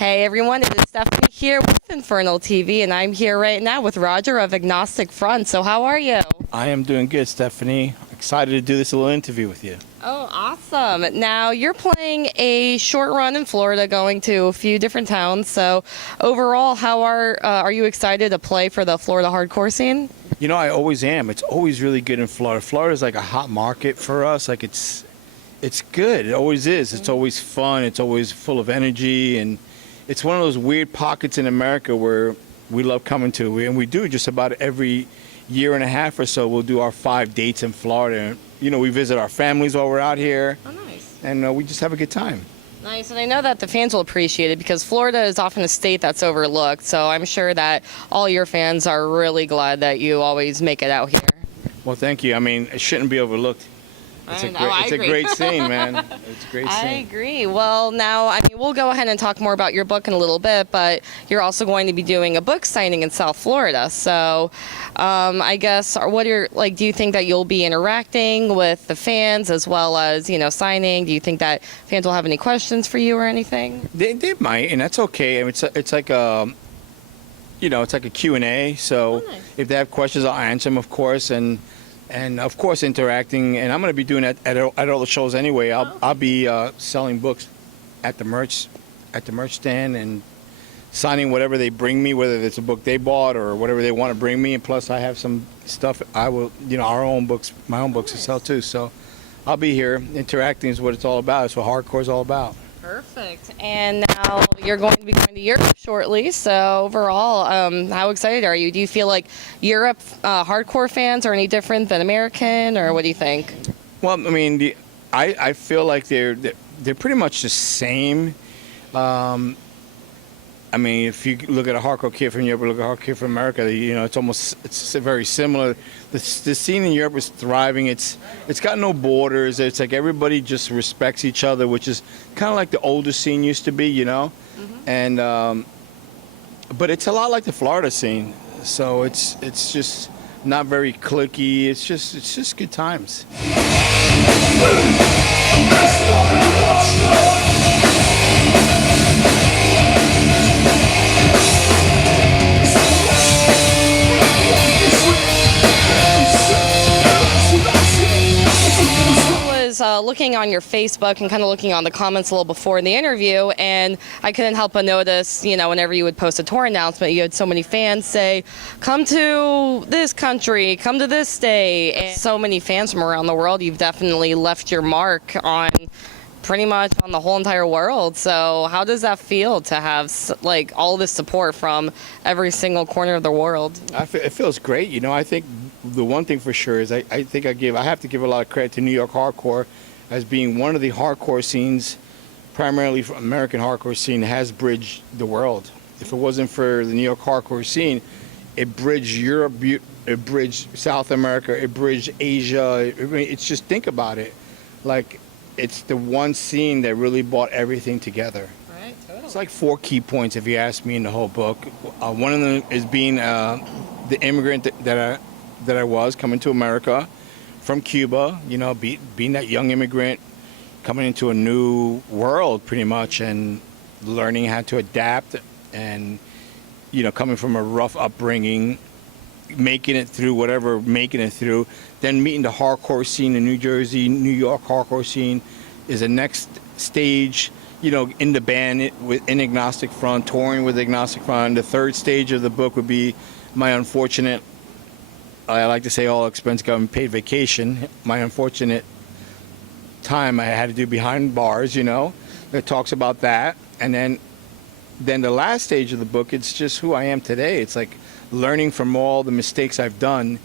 Hey everyone, it is Stephanie here with Infernal TV, and I'm here right now with Roger of Agnostic Front. So how are you? I am doing good, Stephanie. Excited to do this little interview with you. Oh, awesome. Now, you're playing a short run in Florida, going to a few different towns. So overall, how are you excited to play for the Florida hardcore scene? You know, I always am. It's always really good in Florida. Florida's like a hot market for us. Like it's good. It always is. It's always fun. It's always full of energy, and it's one of those weird pockets in America where we love coming to. And we do just about every year and a half or so. We'll do our 5 dates in Florida. You know, we visit our families while we're out here. Oh, nice. And we just have a good time. Nice, and I know that the fans will appreciate it because Florida is often a state that's overlooked. So I'm sure that all your fans are really glad that you always make it out here. Well, thank you. I mean, it shouldn't be overlooked. It's a great scene, man. It's a great scene. I agree. Well, now, I mean, we'll go ahead and talk more about your book in a little bit, but you're also going to be doing a book signing in South Florida. So, I guess, do you think that you'll be interacting with the fans as well as, signing? Do you think that fans will have any questions for you or anything? They might, and that's okay. I mean, it's like a, it's like a Q&A. So nice. If they have questions, I'll answer them, of course, and of course interacting. And I'm going to be doing that at all the shows anyway. I'll be selling books at the merch stand and signing whatever they bring me, whether it's a book they bought or whatever they want to bring me. And plus, I have some stuff I will, our own books, my own books to sell too. So I'll be here. Interacting is what it's all about. It's what hardcore is all about. Perfect. And now you're going to be going to Europe shortly. So overall, how excited are you? Do you feel like Europe hardcore fans are any different than American, or what do you think? Well, I mean, I feel like they're pretty much the same. I mean, if you look at a hardcore kid from Europe or look at a hardcore kid from America, it's very similar. The scene in Europe is thriving. It's got no borders. It's like everybody just respects each other, which is kind of like the older scene used to be, Mm-hmm. And but it's a lot like the Florida scene. So it's just not very cliquey. It's just good times. Looking on your Facebook and kind of looking on the comments a little before in the interview, and I couldn't help but notice, whenever you would post a tour announcement, you had so many fans say, come to this country, come to this state, and so many fans from around the world. You've definitely left your mark on pretty much on the whole entire world. So how does that feel to have all this support from every single corner of the world? It feels great. I think the one thing for sure is I have to give a lot of credit to New York hardcore as being one of the hardcore scenes, primarily for American hardcore scene, has bridged the world. If it wasn't for the New York hardcore scene, it bridged Europe, it bridged South America, it bridged Asia. It's just, think about it. Like, it's the one scene that really brought everything together. Right, totally. It's like 4 key points, if you ask me, in the whole book. One of them is being the immigrant that I was coming to America from Cuba, being that young immigrant coming into a new world pretty much and learning how to adapt and, coming from a rough upbringing, making it through, then meeting the hardcore scene in New Jersey, New York hardcore scene is the next stage, in the band in Agnostic Front, touring with Agnostic Front. The third stage of the book would be my unfortunate, I like to say all expense government paid vacation, my unfortunate time I had to do behind bars, that talks about that. And then the last stage of the book, it's just who I am today. It's like learning from all the mistakes I've done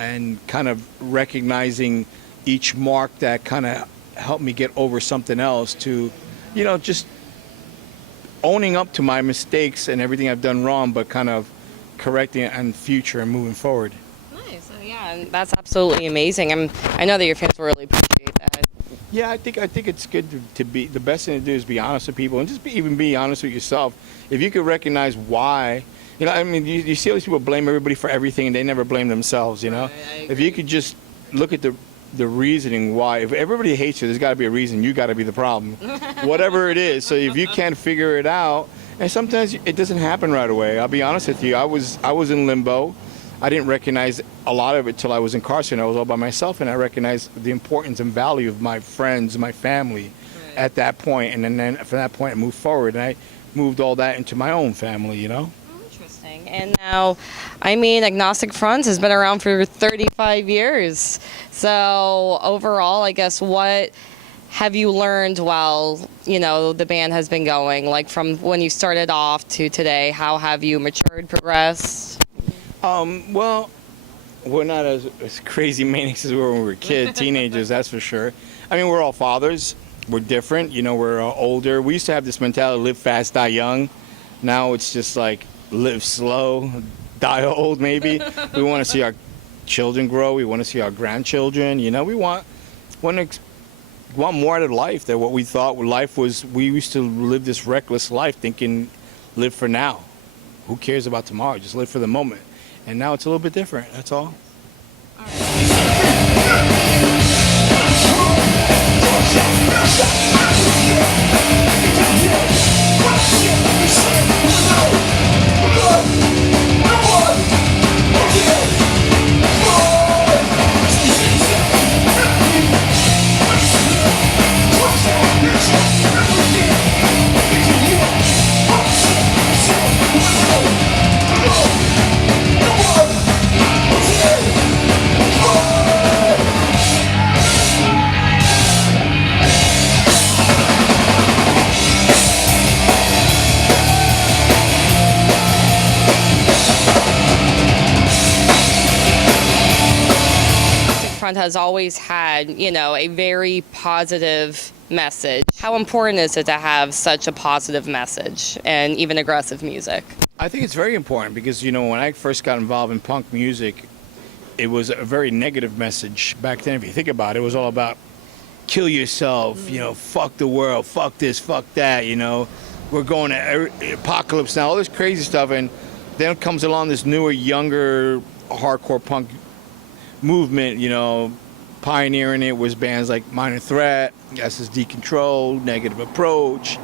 and kind of recognizing each mark that kind of helped me get over something else to, just owning up to my mistakes and everything I've done wrong, but kind of correcting it in the future and moving forward. Nice. Yeah, and that's absolutely amazing. I know that your fans will really appreciate that. Yeah, I think it's good to be, the best thing to do is be honest with people and just even be honest with yourself. If you could recognize why, you see all these people blame everybody for everything and they never blame themselves, Right, If you could just look at the reasoning why, if everybody hates you, there's got to be a reason. You got to be the problem, whatever it is. So if you can't figure it out And sometimes it doesn't happen right away. I'll be honest with you. I was in limbo. I didn't recognize a lot of it till I was incarcerated. I was all by myself, and I recognized the importance and value of my friends, my family, at that point. And then from that point, I moved forward, and I moved all that into my own family. You know. Interesting. And now, I mean, Agnostic Front has been around for 35 years. So overall, I guess, what have you learned while, the band has been going? Like from when you started off to today, how have you matured, progressed? Well, we're not as crazy maniacs as we were when we were kids, teenagers, that's for sure. I mean, we're all fathers. We're different. We're older. We used to have this mentality, live fast, die young. Now it's just like, live slow, die old, maybe. We want to see our children grow. We want to see our grandchildren. We want more out of life than what we thought life was. We used to live this reckless life thinking, live for now. Who cares about tomorrow? Just live for the moment. And now it's a little bit different, that's all. Front has always had, a very positive message. How important is it to have such a positive message and even aggressive music? I think it's very important because, when I first got involved in punk music, it was a very negative message back then. If you think about it, it was all about kill yourself, fuck the world, fuck this, fuck that, we're going to apocalypse now, all this crazy stuff. And then comes along this newer, younger, hardcore punk movement, pioneering it was bands like Minor Threat, SSD Control, Negative Approach,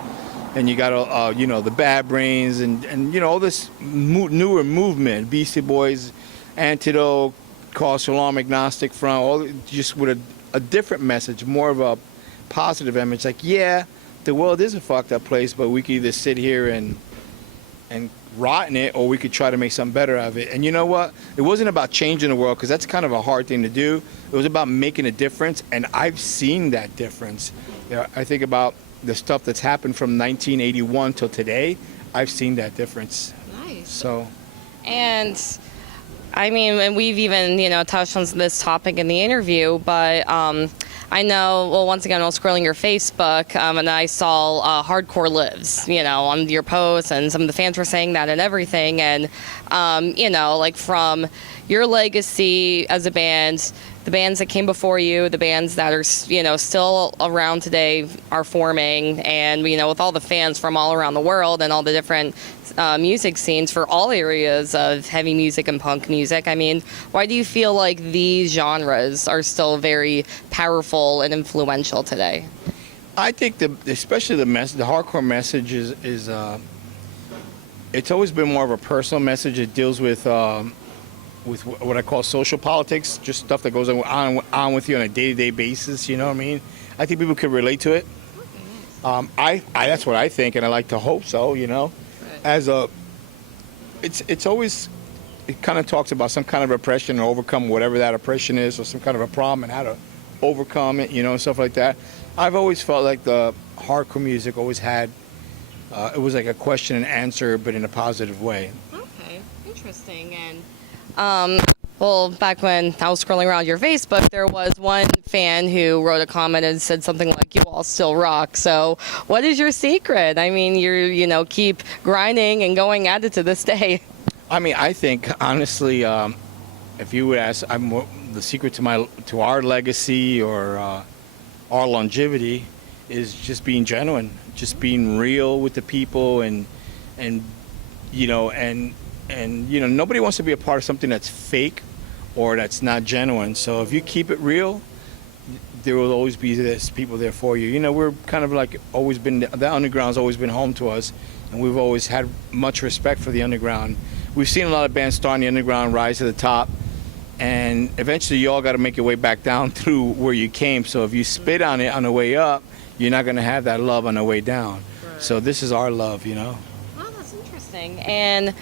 and you got the Bad Brains and all this newer movement, Beastie Boys, Antidote, Cause for Alarm, Agnostic Front, all just with a different message, more of a positive image. Like, yeah, the world is a fucked up place, but we can either sit here and rot in it, or we could try to make something better out of it. And you know what? It wasn't about changing the world, because that's kind of a hard thing to do. It was about making a difference, and I've seen that difference. I think about the stuff that's happened from 1981 till today. I've seen that difference. Nice. So. And I mean, and we've even, touched on this topic in the interview, but I know, well, once again, I was scrolling your Facebook, and I saw Hardcore Lives, on your posts, and some of the fans were saying that and everything. And, like from your legacy as a band, the bands that came before you, the bands that are, still around today are forming, and, with all the fans from all around the world and all the different music scenes for all areas of heavy music and punk music. I mean, why do you feel like these genres are still very powerful and influential today? I think especially the hardcore message is it's always been more of a personal message. It deals with what I call social politics, just stuff that goes on with you on a day-to-day basis. You know what I mean? I think people could relate to it. That's what I think, and I like to hope so. It's always, it kind of talks about some kind of oppression or overcome whatever that oppression is, or some kind of a problem and how to overcome it, and stuff like that. I've always felt like the hardcore music always had, it was like a question and answer, but in a positive way. Okay, interesting. And well, back when I was scrolling around your Facebook, there was one fan who wrote a comment and said something like, "You all still rock." So what is your secret? I mean, you keep grinding and going at it to this day. I mean, I think, honestly, if you would ask, the secret to our legacy or our longevity is just being genuine, just being real with the people, and nobody wants to be a part of something that's fake or that's not genuine. So if you keep it real, there will always be this people there for you. You know, we're kind of like always been, the underground's always been home to us, and we've always had much respect for the underground. We've seen a lot of bands start in the underground, rise to the top, and eventually you all got to make your way back down through where you came. So if you spit on it on the way up, you're not going to have that love on the way down. Right. So this is our love, you know. Oh, that's interesting. And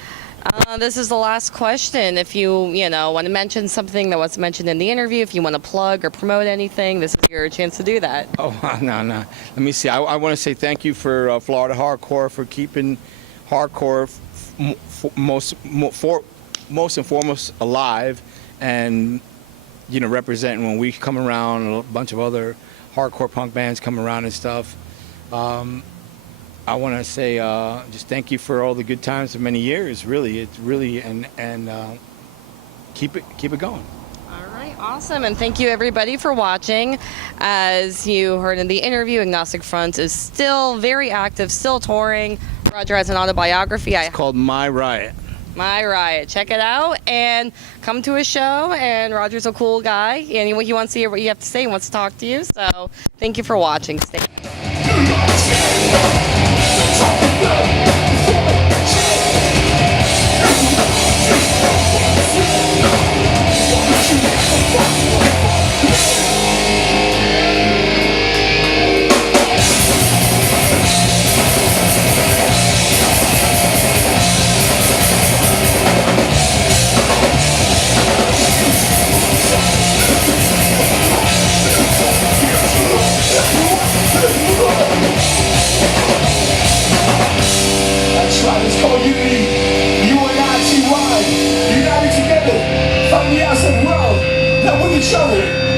this is the last question. If you want to mention something that was mentioned in the interview, if you want to plug or promote anything, this is your chance to do that. Oh, no. Let me see. I want to say thank you for Florida Hardcore for keeping hardcore most and foremost alive, and representing when we come around, and a bunch of other hardcore punk bands come around and stuff. I want to say just thank you for all the good times of many years. Really, it's really and keep it going. All right, awesome, and thank you everybody for watching. As you heard in the interview, Agnostic Front is still very active, still touring. Roger has an autobiography. It's called My Riot. My Riot. Check it out and come to a show. And Roger's a cool guy. And he wants to hear what you have to say. He wants to talk to you. So thank you for watching. Stay. It's called unity. UNITY, united together, fighting the outside world, not with each other.